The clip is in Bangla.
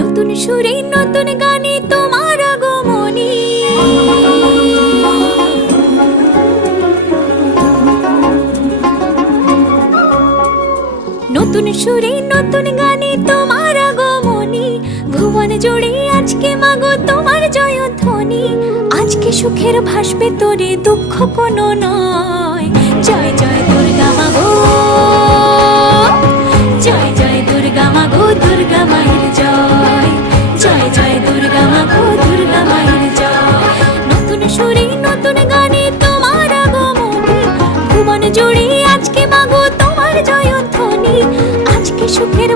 নতুন সুরে নতুন গানে তোমার আগমনী। নতুন সুরে নতুন গানে তোমার আগমনী, ভুবন জুড়ে আজকে মাগো তোমার জয়ধ্বনি। আজকে সুখের ভাসবে তোরে, দুঃখ কোনো নয়। জয় জয় দুর্গা মাগো, জয় জয় দুর্গা মাগো, দুর্গা মায়ের জয়। জয় জয় দুর্গা মাগো, দুর্গা মায়ের জয়। নতুন সুরে নতুন গানে তোমার আগমনী, ভুবন জুড়ে আজকে মাগো তোমার জয়ধ্বনি। আজকে সুখের